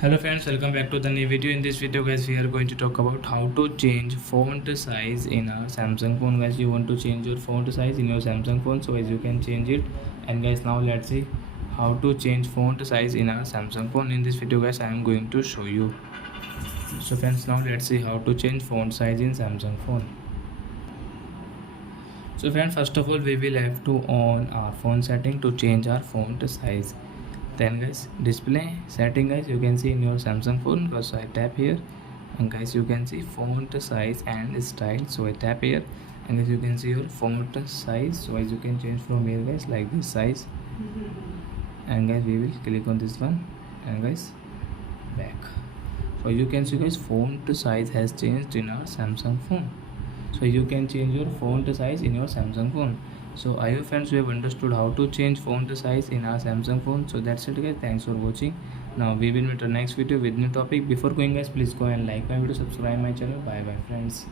Hello friends, welcome back to the new video. In this video guys, we are going to talk about how to change font size in a Samsung phone. Guys, you want to change your font size in your Samsung phone, so as you can change it. And guys, now let's see how to change font size in a Samsung phone. In this video guys, I am going to show you. So friends, now let's see how to change font size in Samsung phone. So friends, first of all we will have to on our phone setting to change our font size. Then guys, display setting guys, you can see in your Samsung phone. Because I tap here, and guys you can see font size and style, so I tap here, and guys you can see your font size. So as you can change from here guys, like this size, and guys we will click on this one, and guys back. So you can see guys, font size has changed in our Samsung phone. So you can change your font size in your Samsung phone. So I hope friends you have understood how to change font size in our Samsung phone. So that's it guys, thanks for watching. Now we will meet our next video with new topic. Before going guys, please go and like my video, subscribe my channel. Bye bye friends.